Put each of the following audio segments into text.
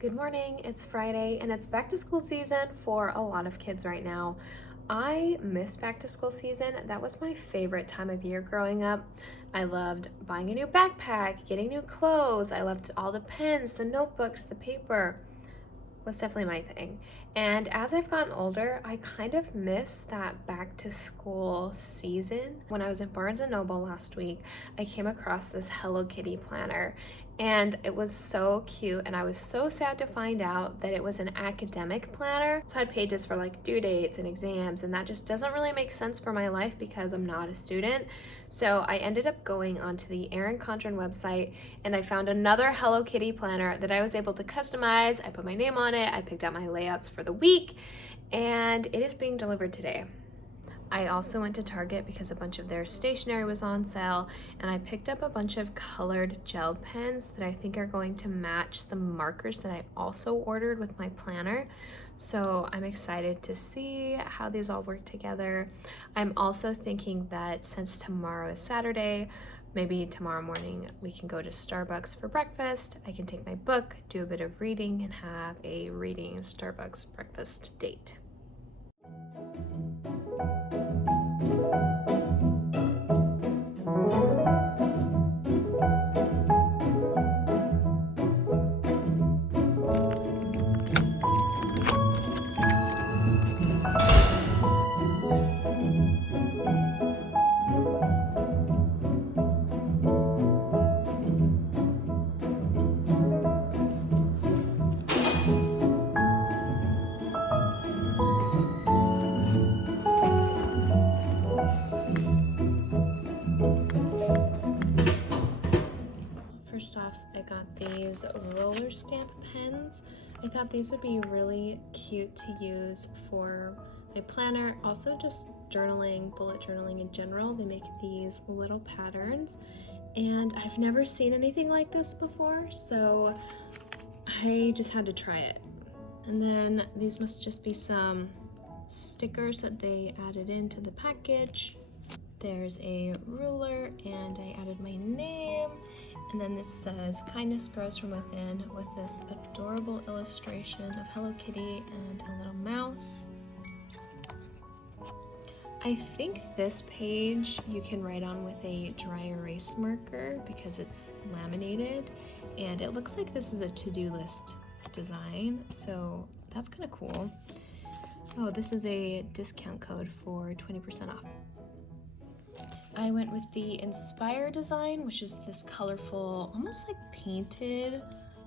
Good morning, it's Friday and it's back to school season for a lot of kids right now. I miss back to school season. That was my favorite time of year growing up. I loved buying a new backpack, getting new clothes. I loved all the pens, the notebooks, the paper. Was definitely my thing. And as I've gotten older, I kind of miss that back to school season. When I was in Barnes & Noble last week, I came across this Hello Kitty planner and it was so cute, and I was so sad to find out that it was an academic planner. So I had pages for like due dates and exams, and that just doesn't really make sense for my life because I'm not a student. So I ended up going onto the Erin Condren website and I found another Hello Kitty planner that I was able to customize. I put my name on it, I picked out my layouts for the week, and it is being delivered today. I also went to Target because a bunch of their stationery was on sale, and I picked up a bunch of colored gel pens that I think are going to match some markers that I also ordered with my planner. So I'm excited to see how these all work together. I'm also thinking that since tomorrow is Saturday, maybe tomorrow morning we can go to Starbucks for breakfast. I can take my book, do a bit of reading, and have a reading Starbucks breakfast date. First off, I got these roller stamp pens. I thought these would be really cute to use for my planner. Also just journaling, bullet journaling in general. They make these little patterns and I've never seen anything like this before, so I just had to try it. And then these must just be some stickers that they added into the package. There's a ruler and I added my name, and then this says kindness grows from within with this adorable illustration of Hello Kitty and a little mouse. I think this page you can write on with a dry erase marker because it's laminated, and it looks like this is a to-do list design, so that's kind of cool. Oh, this is a discount code for 20% off. I went with the Inspire design, which is this colorful, almost like painted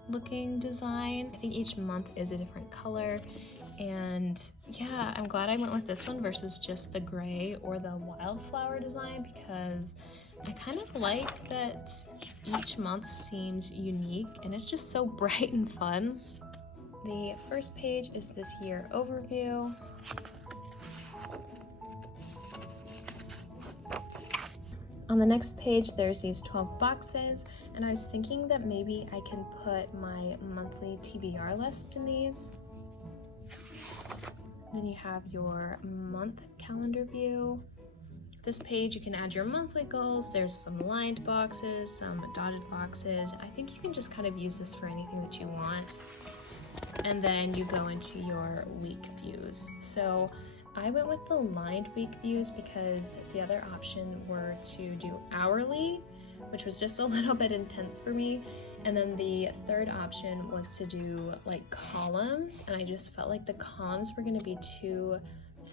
looking design. I think each month is a different color, and yeah, I'm glad I went with this one versus just the gray or the wildflower design because I kind of like that each month seems unique and it's just so bright and fun. The first page is this year overview. On the next page, there's these 12 boxes, and I was thinking that maybe I can put my monthly TBR list in these. Then you have your month calendar view. This page, you can add your monthly goals. There's some lined boxes, some dotted boxes. I think you can just kind of use this for anything that you want. And then you go into your week views. So I went with the lined week views because the other option were to do hourly, which was just a little bit intense for me. And then the third option was to do like columns, and I just felt like the columns were going to be too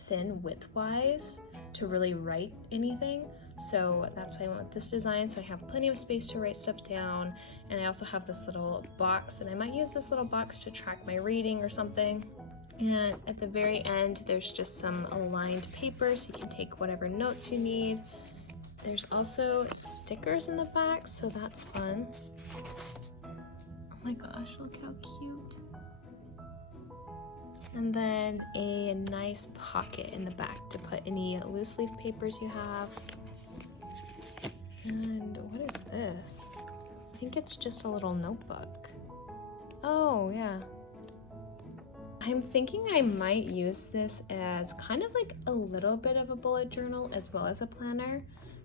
thin width-wise to really write anything. So that's why I went with this design, so I have plenty of space to write stuff down, and I also have this little box, and I might use this little box to track my reading or something. And at the very end, there's just some aligned paper so you can take whatever notes you need. There's also stickers in the back, so that's fun. Oh my gosh, look how cute. And then a nice pocket in the back to put any loose leaf papers you have. And what is this? I think it's just a little notebook. Oh, yeah. I'm thinking I might use this as kind of like a little bit of a bullet journal as well as a planner.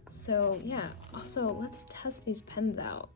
So yeah, also let's test these pens out.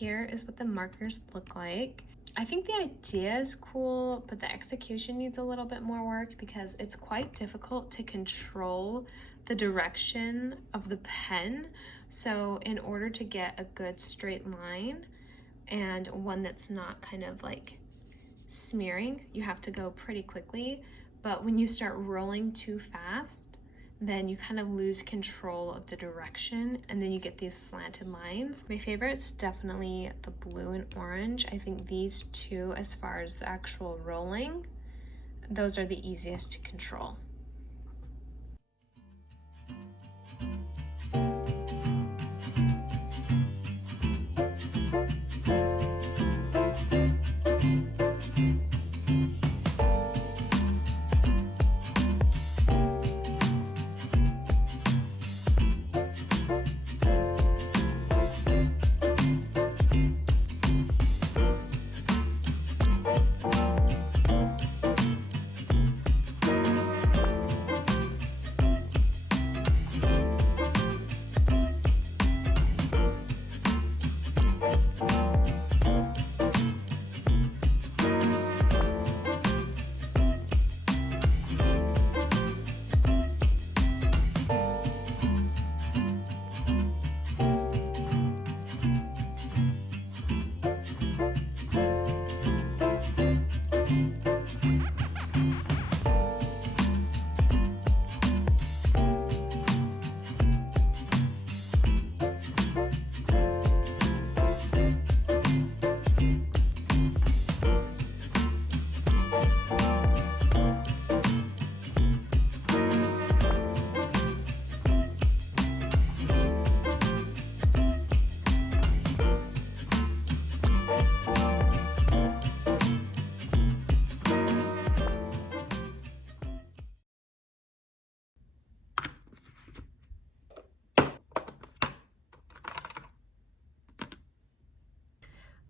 here is what the markers look like. I think the idea is cool, but the execution needs a little bit more work because it's quite difficult to control the direction of the pen. So in order to get a good straight line and one that's not kind of like smearing, you have to go pretty quickly. But when you start rolling too fast, then you kind of lose control of the direction and then you get these slanted lines. My favorite's definitely the blue and orange. I think these two, as far as the actual rolling, those are the easiest to control.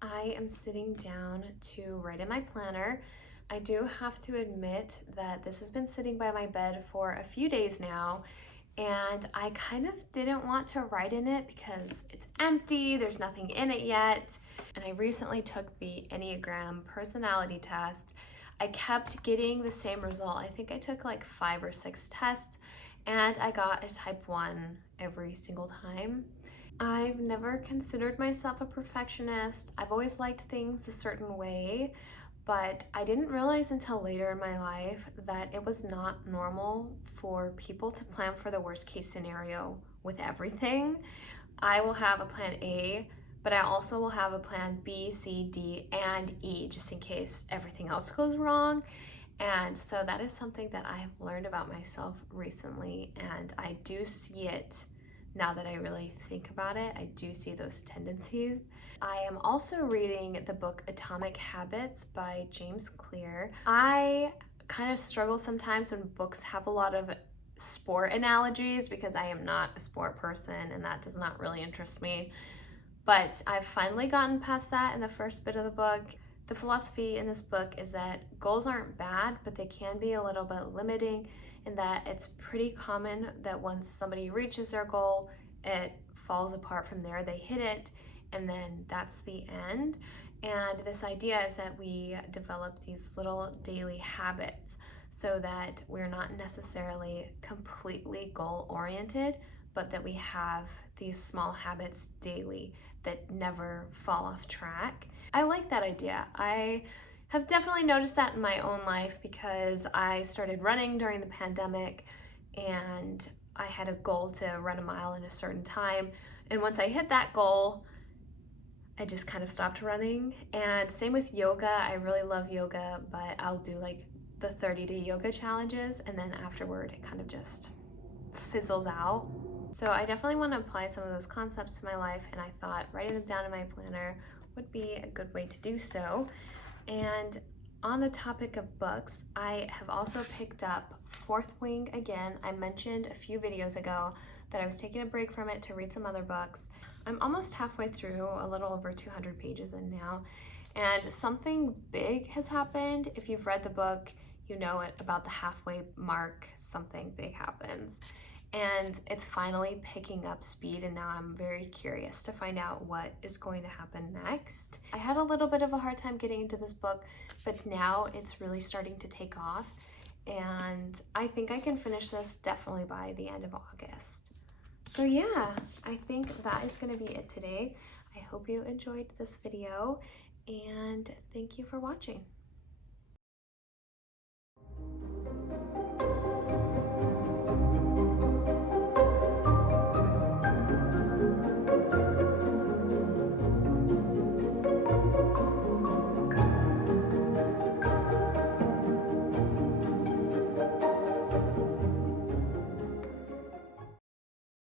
I am sitting down to write in my planner. I do have to admit that this has been sitting by my bed for a few days now, and I kind of didn't want to write in it because it's empty, there's nothing in it yet. And I recently took the enneagram personality test. I kept getting the same result. I think I took like 5 or 6 tests, and I got a type 1 every single time. I've never considered myself a perfectionist. I've always liked things a certain way, but I didn't realize until later in my life that it was not normal for people to plan for the worst case scenario with everything. I will have a plan A, but I also will have a plan B, C, D, and E just in case everything else goes wrong. And so that is something that I have learned about myself recently, and I do see it now that I really think about it. I do see those tendencies. I am also reading the book Atomic Habits by James Clear. I kind of struggle sometimes when books have a lot of sport analogies because I am not a sport person and that does not really interest me. But I've finally gotten past that in the first bit of the book. The philosophy in this book is that goals aren't bad, but they can be a little bit limiting in that it's pretty common that once somebody reaches their goal, it falls apart from there. They hit it, and then that's the end. And this idea is that we develop these little daily habits so that we're not necessarily completely goal-oriented, but that we have these small habits daily that never fall off track. I like that idea. I have definitely noticed that in my own life because I started running during the pandemic and I had a goal to run a mile in a certain time. And once I hit that goal, I just kind of stopped running. And same with yoga. I really love yoga, but I'll do like the 30-day yoga challenges and then afterward it kind of just fizzles out. So I definitely want to apply some of those concepts to my life, and I thought writing them down in my planner would be a good way to do so. And on the topic of books, I have also picked up Fourth Wing again. I mentioned a few videos ago that I was taking a break from it to read some other books. I'm almost halfway through, a little over 200 pages in now, and something big has happened. If you've read the book, you know it about the halfway mark, something big happens. and it's finally picking up speed, and now I'm very curious to find out what is going to happen next. I had a little bit of a hard time getting into this book, but now it's really starting to take off, and I think I can finish this definitely by the end of August. So yeah, I think that is going to be it today. I hope you enjoyed this video, and thank you for watching.